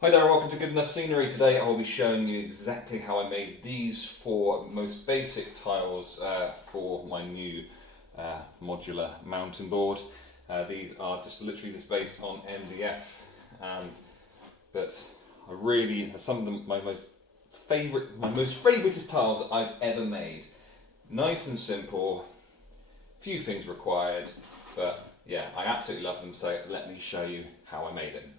Hi there, welcome to Good Enough Scenery. Today I will be showing you exactly how I made these four most basic tiles for my new modular mountain board. These are literally based on MDF, but I really, some of them, my most favouriteest tiles I've ever made. Nice and simple, few things required, but yeah, I absolutely love them, so let me show you how I made them.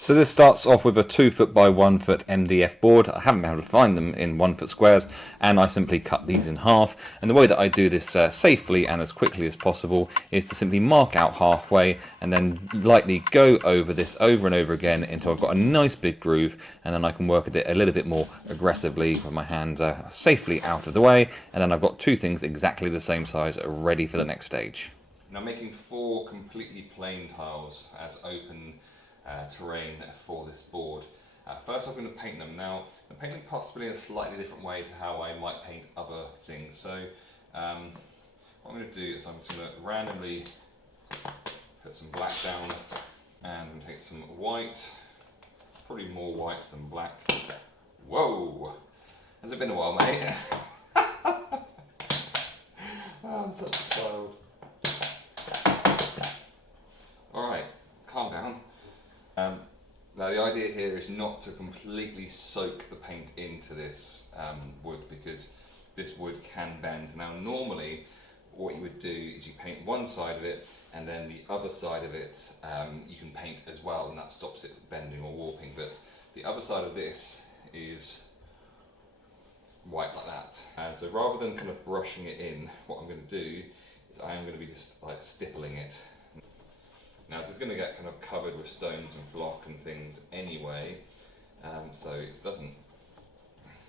So this starts off with a 2 foot by 1 foot MDF board. I haven't been able to find them in 1 foot squares, and I simply cut these in half. And the way that I do this safely and as quickly as possible is to simply mark out halfway and then lightly go over this over and over again until I've got a nice big groove, and then I can work at it a little bit more aggressively with my hands safely out of the way, and then I've got two things exactly the same size ready for the next stage. Now, making four completely plain tiles as open terrain for this board. First I'm going to paint them. Now I'm painting possibly in a slightly different way to how I might paint other things. So what I'm going to do is I'm just going to randomly put some black down and take some white, probably more white than black. Whoa! Has it been a while, mate? Oh, I'm such a child. Alright, calm down. Now the idea here is not to completely soak the paint into this wood, because this wood can bend. Now normally what you would do is you paint one side of it and then the other side of it you can paint as well, and that stops it bending or warping, but the other side of this is white like that. And so rather than kind of brushing it in, what I'm going to do is I am going to be just like stippling it. Now this is going to get kind of covered with stones and flock and things anyway, so it doesn't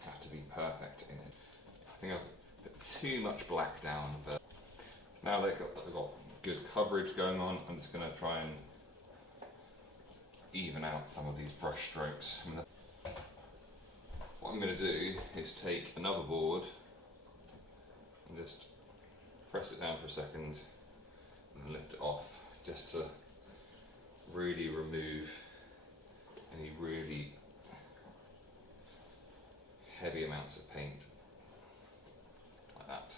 have to be perfect in it. I think I've put too much black down, but so now they've got good coverage going on. I'm just going to try and even out some of these brush strokes. What I'm going to do is take another board and just press it down for a second and lift it off, just to really remove any really heavy amounts of paint, like that.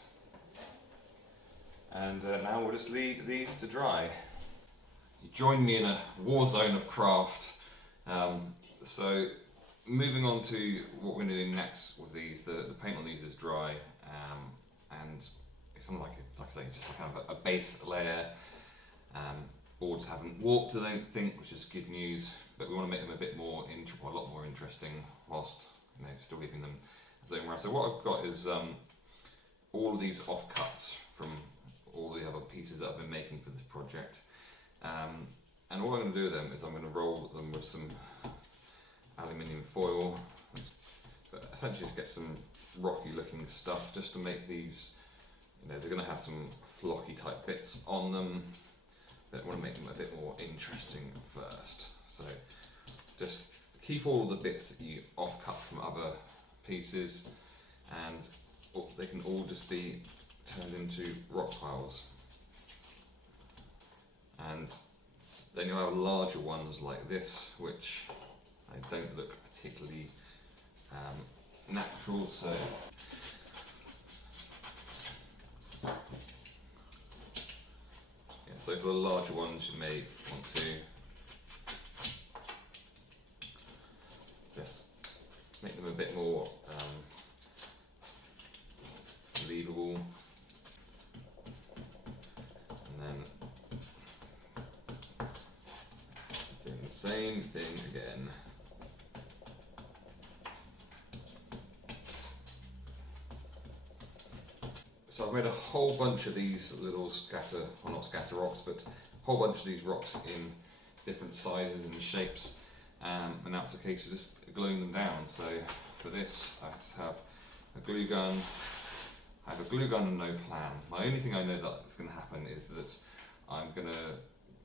And now we'll just leave these to dry. You join me in a war zone of craft. So moving on to what we're going to do next with these, the paint on these is dry, and it's kind of like I say, it's just kind of a base layer. Boards haven't warped, I don't think, which is good news, but we want to make them a lot more interesting, whilst still giving them its own. So what I've got is all of these offcuts from all the other pieces that I've been making for this project, and all I'm going to do with them is I'm going to roll them with some aluminium foil, but essentially just get some rocky looking stuff just to make these, they're going to have some flocky type bits on them. But I want to make them a bit more interesting first. So just keep all the bits that you offcut from other pieces, and they can all just be turned into rock piles. And then you'll have larger ones like this, which they don't look particularly natural. So for the larger ones, you may want to just make them a bit more believable, and then doing the same thing again. So I've made a whole bunch of these little not scatter rocks, but a whole bunch of these rocks in different sizes and shapes, and now it's a case of just gluing them down. So for this I just have a glue gun. I have a glue gun and no plan. My only thing I know that's going to happen is that I'm going to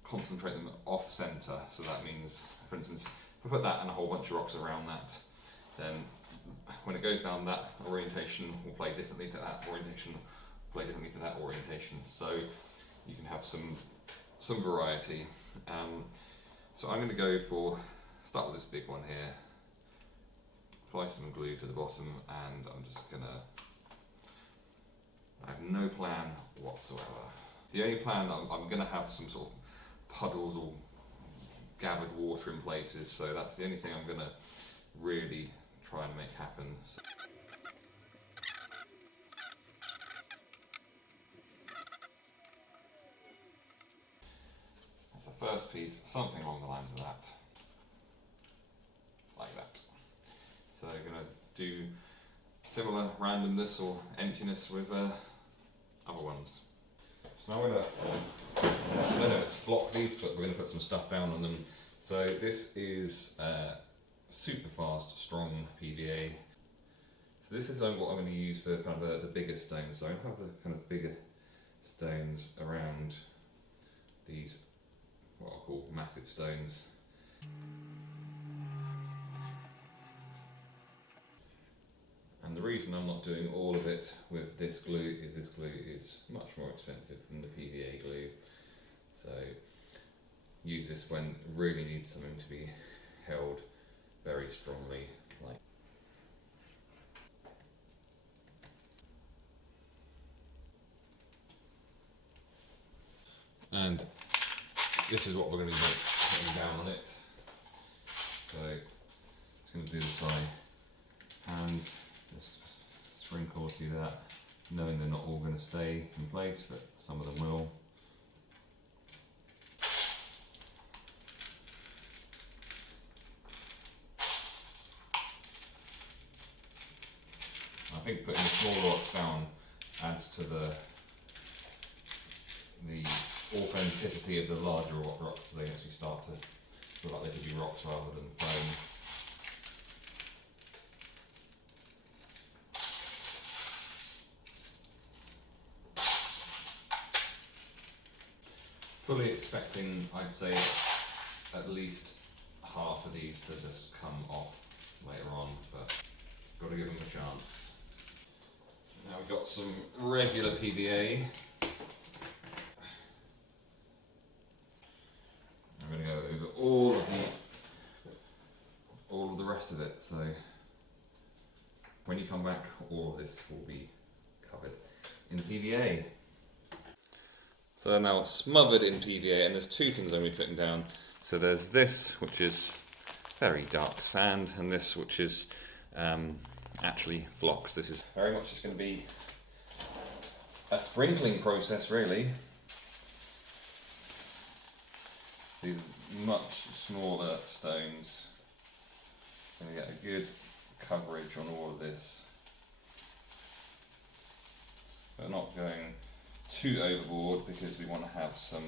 concentrate them off centre, so that means, for instance, if I put that and a whole bunch of rocks around that, then when it goes down, that orientation will play differently to that orientation, play differently to that orientation. So you can have some variety. So I'm going to go for start with this big one here, apply some glue to the bottom, and I'm just gonna, I have no plan whatsoever. The only plan, I'm gonna have some sort of puddles or gathered water in places, so that's the only thing I'm gonna really try and make happen. That's the first piece, something along the lines of that. Like that. So I'm going to do similar randomness or emptiness with other ones. So now we're going to, I don't know if it's flock these, but we're going to put some stuff down on them. So this is super fast, strong PVA. So this is what I'm going to use for kind of the bigger stones. So I have the kind of bigger stones around these, what I'll call massive stones. And the reason I'm not doing all of it with this glue is much more expensive than the PVA glue. So use this when really need something to be held very strongly. Like. And this is what we're going to be putting down on it. So just going to do this by hand. Just sprinkle through that, knowing they're not all going to stay in place, but some of them will. I think putting the small rocks down adds to the authenticity of the larger rocks, so they actually start to look like they could be rocks rather than foam. Fully expecting, I'd say, at least half of these to just come off later on, but got to give them a chance. Now we've got some regular PVA. I'm going to go over all of the rest of it, so when you come back, all of this will be covered in PVA. So they're now smothered in PVA, and there's two things I'm going to be putting down. So there's this, which is very dark sand, and this, which is actually flocks. This is very much just going to be a sprinkling process, really. These much smaller stones. Going to get a good coverage on all of this, but not going too overboard because we want to have some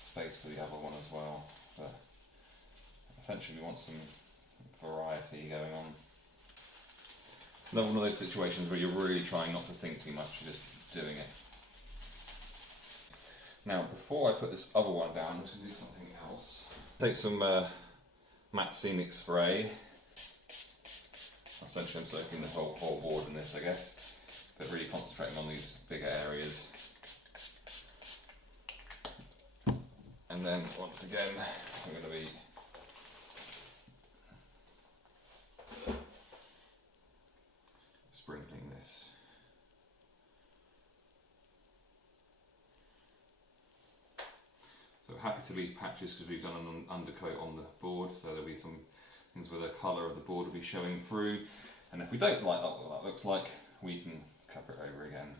space for the other one as well. But essentially we want some variety going on. It's not one of those situations where you're really trying not to think too much, you're just doing it. Now before I put this other one down, let's do something else. Take some matte scenic spray. Essentially I'm soaking the whole board in this, I guess, but really concentrating on these bigger areas. And then once again, I'm going to be sprinkling this. So happy to leave patches because we've done an undercoat on the board, so there'll be some things where the colour of the board will be showing through, and if we don't like what that looks like, we can cover it over again.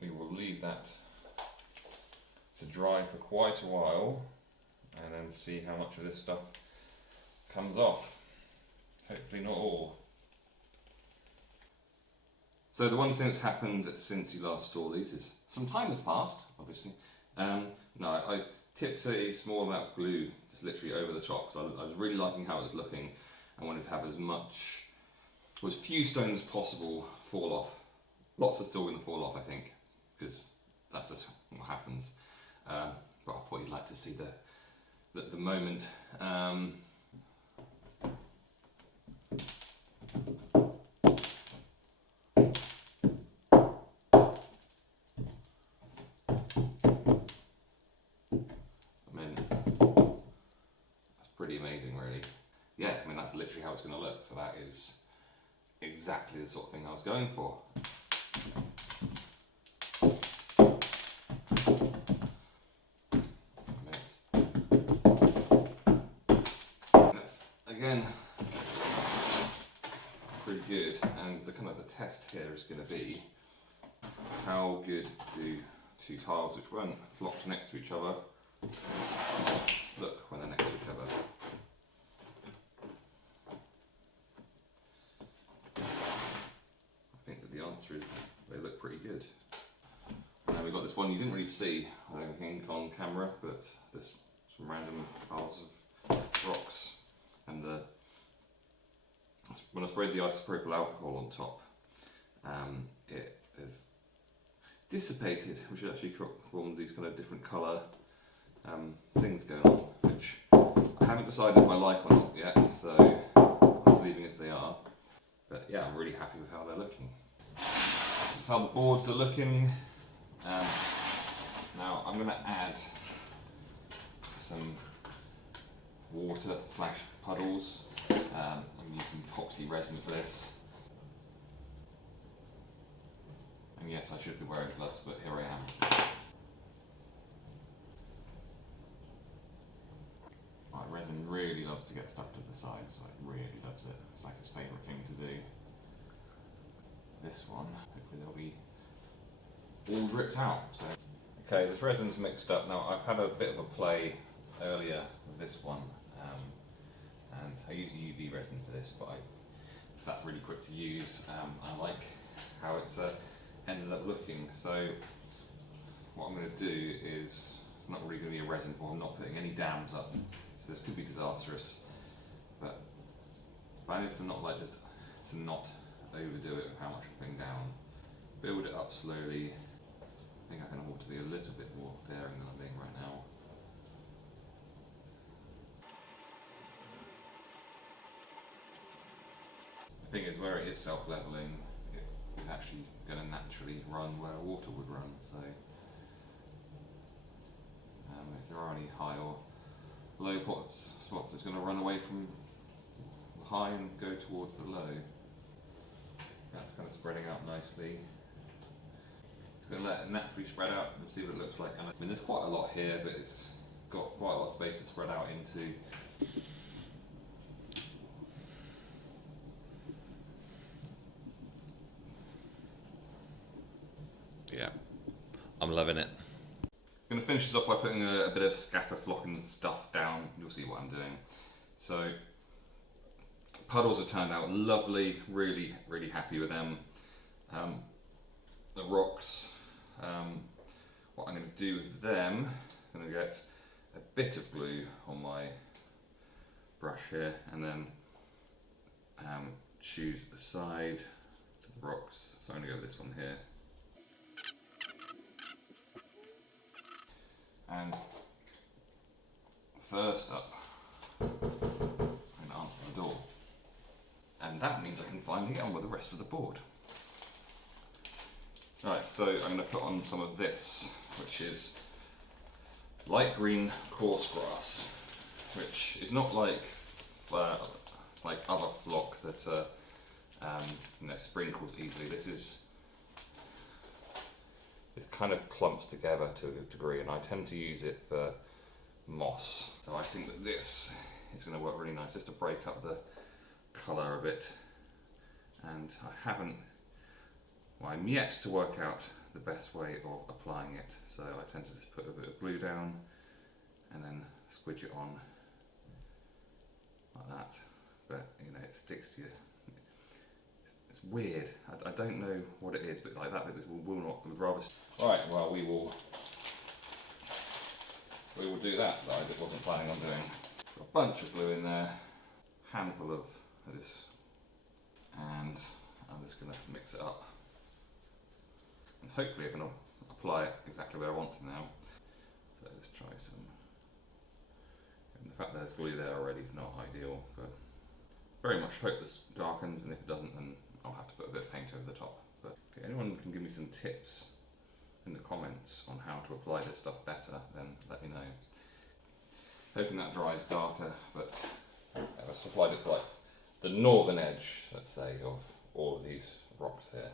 We will leave that to dry for quite a while and then see how much of this stuff comes off. Hopefully not all. So the one thing that's happened since you last saw these is some time has passed, obviously. No, I tipped a small amount of glue just literally over the top because I was really liking how it was looking. I wanted to have as few stones as possible fall off. Lots are still going to fall off, I think, because that's just what happens. But I thought you'd like to see the moment. I mean, that's pretty amazing really. Yeah, I mean that's literally how it's going to look, so that is exactly the sort of thing I was going for. That's again pretty good, and the test here is going to be how good do two tiles which weren't flocked next to each other look when they're next to each other. I think that the answer is they look pretty good. And then we've got this one you didn't really see, I don't think, on camera, but there's some random piles of rocks, and when I sprayed the isopropyl alcohol on top, it is dissipated, which actually formed these kind of different colour things going on, which I haven't decided if I like or not yet, so I'm just leaving as they are. But yeah, I'm really happy with how they're looking. This is how the boards are looking. Now I'm going to add some water / puddles. I'm using epoxy resin for this. And yes, I should be wearing gloves, but here I am. My resin really loves to get stuck to the sides, so it really loves it. It's like its favourite thing to do. This one, hopefully they'll be all dripped out. So. Okay, this resin's mixed up. Now I've had a bit of a play earlier with this one, and I use UV resin for this, but because that's really quick to use. I like how it's ended up looking. So what I'm going to do is, it's not really going to be a resin board. I'm not putting any dams up, so this could be disastrous. But plan is to not overdo it with how much I'm putting down. Build it up slowly. I think I can afford to be a little bit more daring than I'm being right now. The thing is, where it is self-leveling, it is actually going to naturally run where water would run. So if there are any high or low spots, it's going to run away from the high and go towards the low. That's kind of spreading out nicely. It's going to let it naturally spread out and see what it looks like. And I mean, there's quite a lot here, but it's got quite a lot of space to spread out into. Yeah, I'm loving it. I'm going to finish this off by putting a bit of scatter flock and stuff down. You'll see what I'm doing. So, puddles have turned out lovely, really, really happy with them. The rocks, what I'm going to do with them, I'm going to get a bit of glue on my brush here and then choose the side to the rocks. So I'm going to go with this one here. And first up, I'm going to answer the door. And that means I can finally get on with the rest of the board. Right, so I'm going to put on some of this, which is light green coarse grass, which is not like other flock that sprinkles easily. It kind of clumps together to a good degree, and I tend to use it for moss. So I think that this is going to work really nice just to break up the colour a bit. And I'm yet to work out the best way of applying it. So I tend to just put a bit of glue down and then squidge it on like that. But it sticks to you. It's weird. I don't know what it is, but like that bit would rather. Right, well we will do that I just wasn't planning on doing. Got a bunch of glue in there, handful of this, and I'm just going to mix it up. And hopefully I can apply it exactly where I want to now. So let's try some. And the fact that there's glue there already is not ideal, but very much hope this darkens, and if it doesn't, then I'll have to put a bit of paint over the top. But okay, anyone can give me some tips in the comments on how to apply this stuff better, then let me know. Hoping that dries darker, but I've supplied it for like the northern edge, let's say, of all of these rocks here.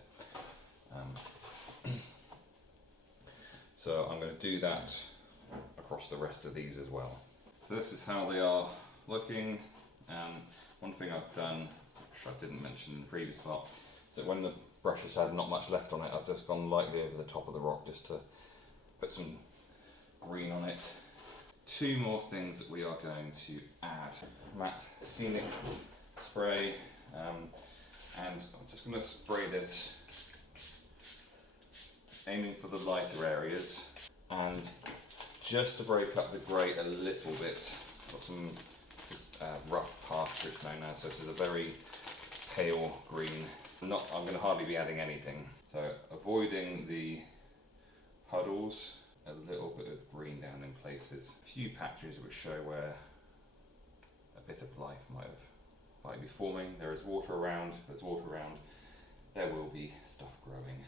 So I'm going to do that across the rest of these as well. So this is how they are looking. One thing I've done, which I didn't mention in the previous part, so when the brush has had not much left on it, I've just gone lightly over the top of the rock just to put some green on it. Two more things that we are going to add. Matte Scenic spray, and I'm just going to spray this, aiming for the lighter areas, and just to break up the grey a little bit. Got some rough pasture snow now, so this is a very pale green. I'm going to hardly be adding anything, so avoiding the puddles, a little bit of green down in places, a few patches which show where a bit of life might be forming. There is water around. If there's water around, there will be stuff growing.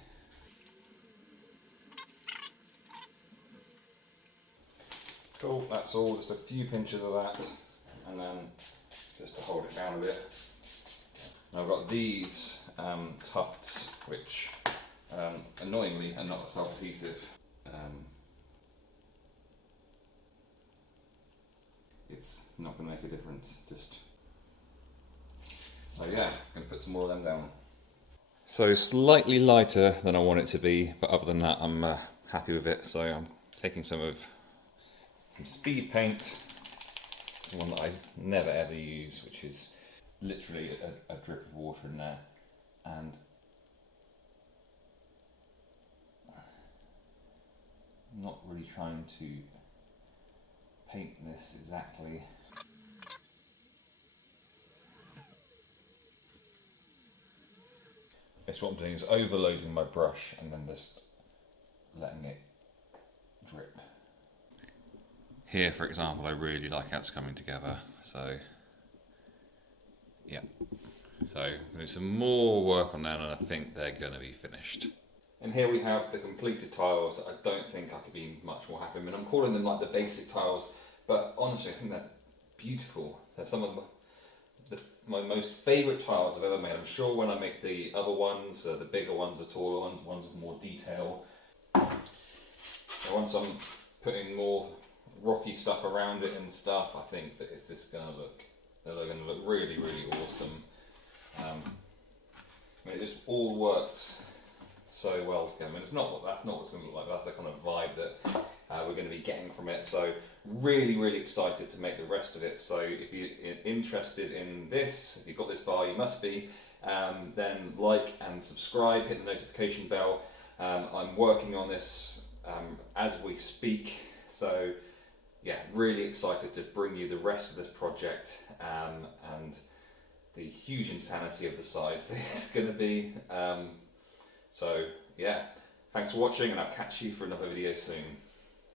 Cool, that's all, just a few pinches of that, and then just to hold it down a bit. And I've got these tufts, which annoyingly are not self-adhesive. It's not going to make a difference, so yeah, I'm going to put some more of them down. So slightly lighter than I want it to be, but other than that I'm happy with it. So I'm taking some speed paint, it's one that I never ever use, which is literally a drip of water in there, and I'm not really trying to paint this exactly. It's what I'm doing is overloading my brush and then just letting it drip. Here, for example, I really like how it's coming together, so yeah. So there's some more work on that and I think they're going to be finished. And here we have the completed tiles. I don't think I could be much more happy. I mean, I'm calling them like the basic tiles, but honestly I think they're beautiful. They're some of my most favourite tiles I've ever made. I'm sure when I make the other ones, the bigger ones, the taller ones with more detail, and once I'm putting more rocky stuff around it and stuff, I think that it's just going to look, they're going to look really, really awesome. I mean, it just all works so well together. I mean, that's not what's going to look like, that's the kind of vibe that we're going to be getting from it. So really, really excited to make the rest of it. So if you're interested in this, if you've got this far, you must be, then like and subscribe, hit the notification bell. I'm working on this as we speak, so yeah, really excited to bring you the rest of this project and the huge insanity of the size that it's going to be. So yeah, thanks for watching and I'll catch you for another video soon.